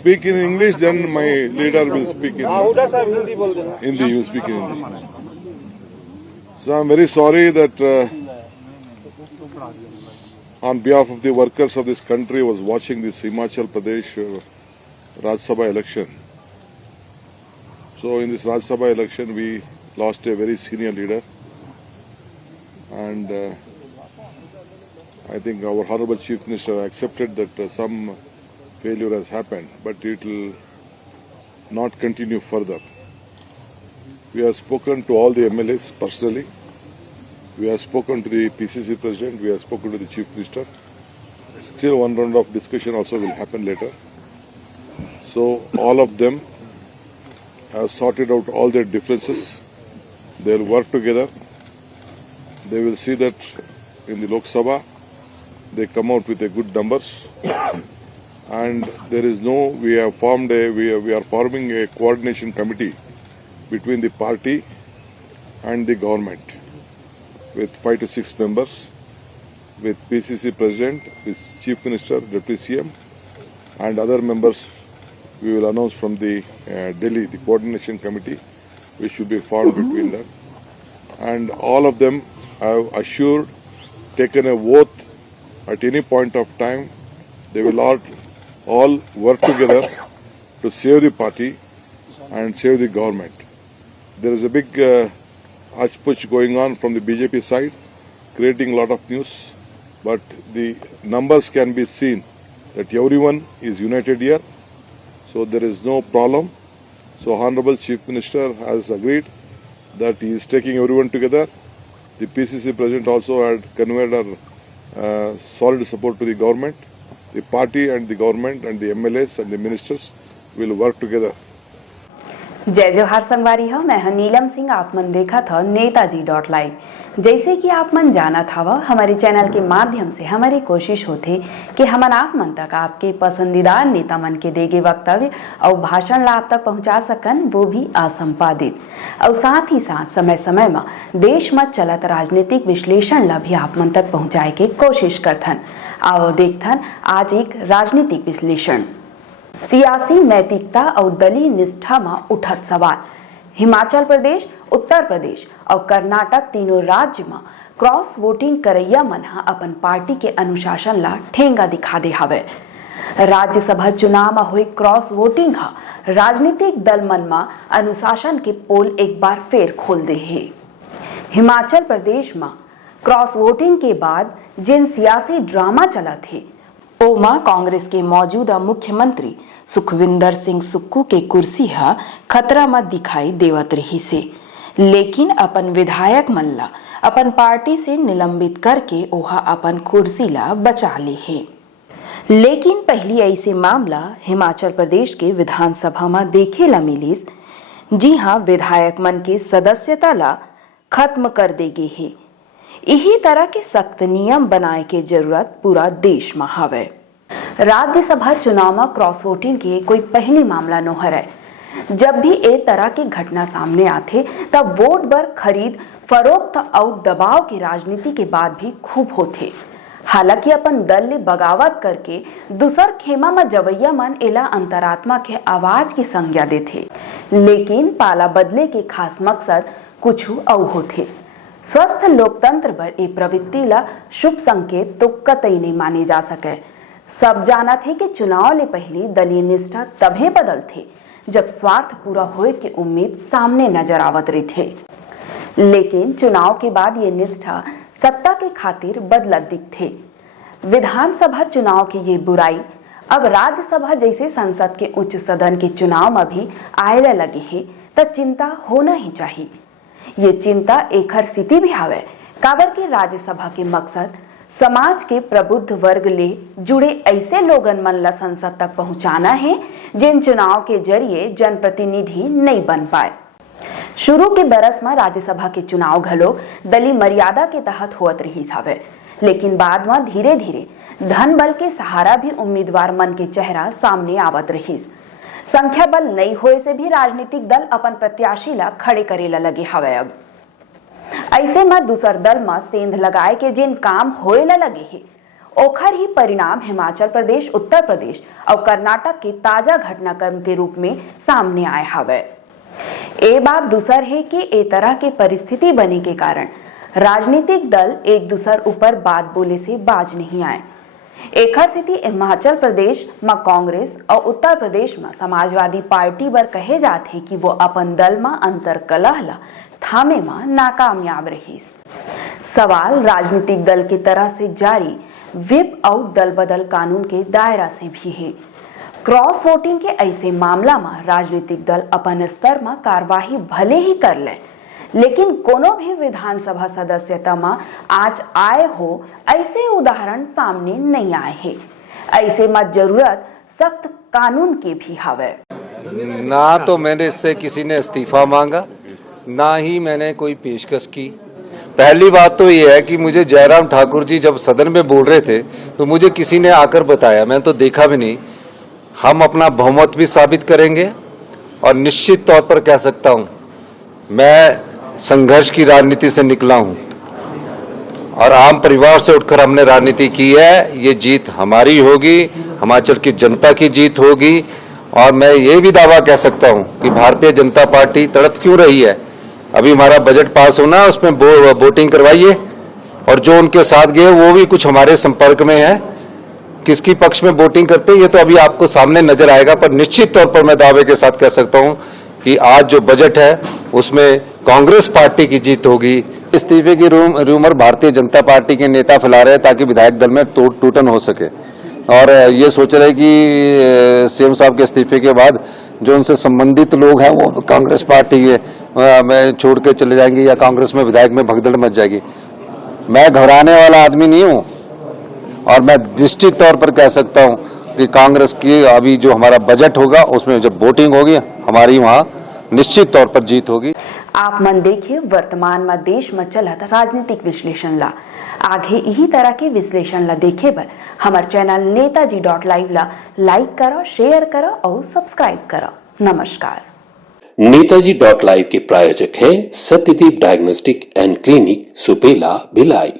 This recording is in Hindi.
speak in English, then my leader will speak in Hindi. You speak in English. So I'm very sorry that on behalf of the workers of this country, was watching this Himachal Pradesh Rajya Sabha election. So in this Rajya Sabha election, we lost a very senior leader, and I think our Honorable Chief Minister accepted that some failure has happened, but it will not continue further. We have spoken to all the MLAs personally. We have spoken to the PCC President. We have spoken to the Chief Minister. Still one round of discussion also will happen later. So all of them have sorted out all their differences. They will work together. They will see that in the Lok Sabha they come out with a good numbers. And there is no, we are forming a coordination committee between the party and the government with 5 to 6 members, with PCC President, with Chief Minister, Deputy CM, and other members we will announce from the Delhi, the coordination committee, which should be formed between them. And all of them have assured, taken a oath at any point of time, they will all work together to save the party and save the government. There is a big push going on from the BJP side, creating a lot of news, but the numbers can be seen that everyone is united here, so there is no problem. So Honorable Chief Minister has agreed that he is taking everyone together. The PCC President also had conveyed our solid support to the government. The party and the government and the MLAs and the ministers will work together. जय जोहार संगवारी हो, मैं हूं नीलम सिंह। आप मन देखा था नेताजी.live। जैसे कि आप मन जाना था वह हमारे चैनल के माध्यम से हमारी कोशिश होती कि हमन आप मन तक आपके पसंदीदा नेता मन के देगे वक्तव्य और भाषण ला आप तक पहुंचा सकन, वो भी असंपादित। और साथ ही साथ समय समय में देश में चलत राजनीतिक विश्लेषण ला भी आप मन तक पहुंचाए के कोशिश करथन। आओ देखथन आज एक राजनीतिक विश्लेषण। सियासी नैतिकता और दलीय निष्ठा में उठत सवाल। हिमाचल प्रदेश, उत्तर प्रदेश और कर्नाटक तीनों राज्य में क्रॉस वोटिंग करैया मन अपन पार्टी के अनुशासन ला ठेंगा दिखा दे हवे। राज्यसभा चुनाव में हुई क्रॉस वोटिंग राजनीतिक दल मन में अनुशासन के पोल एक बार फिर खोल दे है। हिमाचल प्रदेश में क्रॉस वोटिंग के बाद जिन सियासी ड्रामा चला थे ओमा कांग्रेस के मौजूदा मुख्यमंत्री सुखविंदर सिंह सुक्खू के कुर्सी खतरा में दिखाई देवत रही से, लेकिन अपन विधायक मन ला अपन पार्टी से निलंबित करके ओहा अपन कुर्सी ला बचा ले है। लेकिन पहली ऐसे मामला हिमाचल प्रदेश के विधानसभा में देखे ला मिलिस। जी हाँ, विधायक मन के सदस्यता ला खत्म कर देगे है। यही तरह के सख्त नियम बनाए के जरूरत पूरा देश में हवे। राज्यसभा चुनाव में क्रॉस वोटिंग के कोई पहली मामला न हरे। जब भी ए तरह की घटना सामने आते तब वोट बर खरीद फरोख्त और दबाव की राजनीति के बाद भी खूब होते। हालांकि अपन दल ने बगावत करके दूसर खेमा में जवैया मन एला अंतरात्मा के आवाज की संज्ञा देते, लेकिन पाला बदले के खास मकसद कुछ और होते। स्वस्थ लोकतंत्र पर ए प्रवृत्ति ला शुभ संकेत तो कतई नहीं माने जा सके। सब जाना थे कि चुनाव ले पहले दलीय निष्ठा तभी बदल थे जब स्वार्थ पूरा होए की उम्मीद सामने नजर आवत रही थे, लेकिन चुनाव के बाद ये निष्ठा सत्ता के खातिर बदलत दिखते। विधानसभा चुनाव की ये बुराई अब राज्यसभा जैसे संसद के उच्च सदन के चुनाव में भी आए लगे है, तो चिंता होना ही चाहिए। ये चिंता एकर स्थिति भी हवे काबर की राज्यसभा के मकसद समाज के प्रबुद्ध वर्ग ले जुड़े ऐसे लोगन मन ला संसद तक पहुंचाना है जिन चुनाव के जरिए जनप्रतिनिधि नहीं बन पाए। शुरू के बरस में राज्यसभा के चुनाव घलो दलीय मर्यादा के तहत होत रही हवे, लेकिन बाद में धीरे धीरे धन बल के सहारा भी उम्मीदवार मन के चेहरा सामने आवत रही। संख्या बल नहीं होए से भी राजनीतिक दल अपन प्रत्याशी ला खड़े करेला लगे हवे। अब ऐसे में दूसर दल में सेंध लगाए के जिन काम होए ला लगे है ओखर ही परिणाम हिमाचल प्रदेश, उत्तर प्रदेश और कर्नाटक के ताजा घटनाक्रम के रूप में सामने आए हवे। ए बात दूसर है कि ए तरह के परिस्थिति बने के कारण राजनीतिक दल एक दूसर ऊपर बात बोले से बाज नहीं आए। एकर स्थिति हिमाचल प्रदेश में कांग्रेस और उत्तर प्रदेश में समाजवादी पार्टी बर कहे जाते कि वो अपन दल में अंतर कलह ला थामे में नाकामयाब रहीस। सवाल राजनीतिक दल के तरह से जारी विप और दल बदल कानून के दायरा से भी है। क्रॉस वोटिंग के ऐसे मामला में राजनीतिक दल अपन स्तर में कार्यवाही भले ही कर ले, लेकिन कोनो भी विधानसभा सदस्यता में आज आए हो ऐसे उदाहरण सामने नहीं आए हैं। ऐसे में जरूरत सख्त कानून की भी हवे। ना तो मैंने इससे किसी ने इस्तीफा मांगा, ना ही मैंने कोई पेशकश की। पहली बात तो ये है कि मुझे जयराम ठाकुर जी जब सदन में बोल रहे थे तो मुझे किसी ने आकर बताया, मैं तो देखा भी नहीं। हम अपना बहुमत भी साबित करेंगे और निश्चित तौर पर कह सकता हूं मैं संघर्ष की राजनीति से निकला हूं और आम परिवार से उठकर हमने राजनीति की है। ये जीत हमारी होगी, हिमाचल की जनता की जीत होगी। और मैं ये भी दावा कह सकता हूं कि भारतीय जनता पार्टी तड़प क्यों रही है। अभी हमारा बजट पास होना, उसमें वोटिंग करवाइए और जो उनके साथ गए वो भी कुछ हमारे संपर्क में है। किसकी पक्ष में वोटिंग करते ये तो अभी आपको सामने नजर आएगा, पर निश्चित तौर पर मैं दावे के साथ कह सकता हूं कि आज जो बजट है उसमें कांग्रेस पार्टी की जीत होगी। इस्तीफे की रूमर भारतीय जनता पार्टी के नेता फैला रहे हैं ताकि विधायक दल में टूटन हो सके और ये सोच रहे कि सीएम साहब के इस्तीफे के बाद जो उनसे संबंधित लोग हैं वो कांग्रेस पार्टी में छोड़ के चले जाएंगे या कांग्रेस में विधायक में भगदड़ मच जाएगी। मैं घबराने वाला आदमी नहीं हूं और मैं निश्चित तौर पर कह सकता हूं कि कांग्रेस की अभी जो हमारा बजट होगा उसमें जब वोटिंग होगी हमारी वहां निश्चित तौर पर जीत होगी। आप मन देखिए वर्तमान में देश में चलत राजनीतिक विश्लेषण ला। आगे यही तरह के विश्लेषण ला देखे बर हमार चैनल नेताजी.live ला लाइक करो, शेयर करो और सब्सक्राइब करो। नमस्कार। नेताजी.live के प्रायोजक है Satyadeep diagnostic and clinic, Supela, Bhilai.